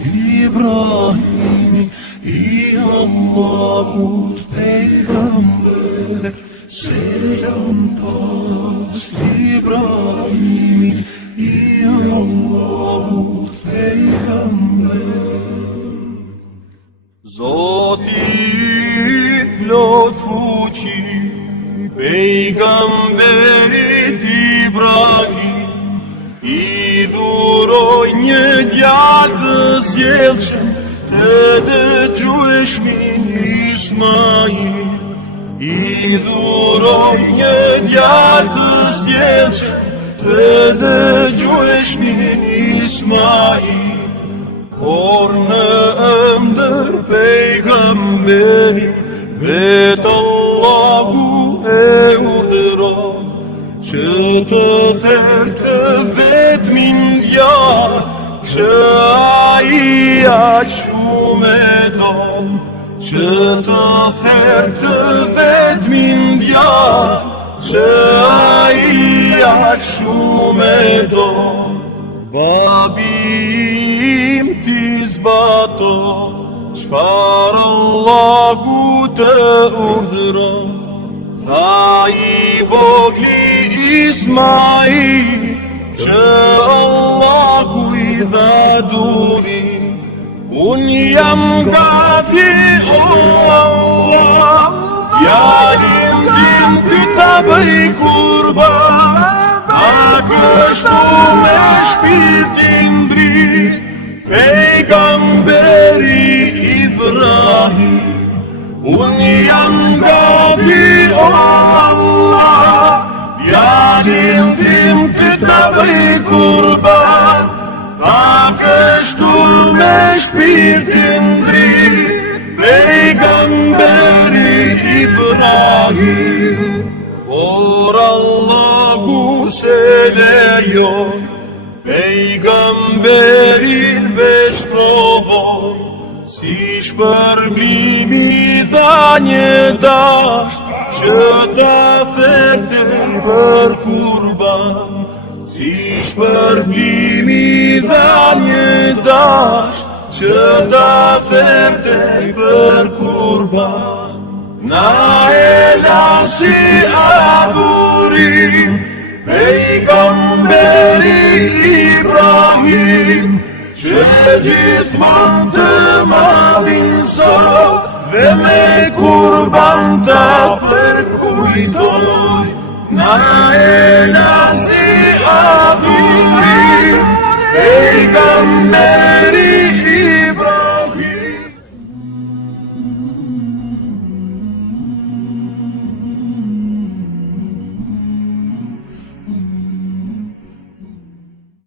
Ibrahimi, I Allahut pejgamber, selam pas Ibrahimi, I Allahut pejgamber. Zoti plot fuqi, pejgamberit Ibrahim, I dhuroj një djalë të sjellshëm, të dëgjueshmin Ismail. I dhuroj një djalë të sjellshëm, të dëgjueshmin Ismail. Por në ëndër pejgamberi, vetë Allahu e urdhëron, që të therë të vetmin djalë, që ai aq shumë e don, që të therë të vetmin djalë, që ai aq shumë e don. Babim ti zbato, çfarë Allahu të urdhëron. Tha I vogli Ismail, që Allahu I dha duri. Unë jam gati, o Allah, djalin tim ty ta bëj kurban. A kështu me shpirtin drit, pejgamberi Ibrahim. Unë jam gati, o Allah, djalin tim ty ta bëj kurban. A kështu me shpirtin drit, pejgamberi Ibrahim. Por Allahu se lejon, pejgamberin veç provon, si shpërblimi dha një dasht, që ta therte për kurban. Si shpërblimi dha një dasht, që ta therte për kurban. Na e lasi adhurim, pejgamberi Ibrahim, që gjithmon të madhin sot, dhe me kurban ta përkujtoj. Na e lasi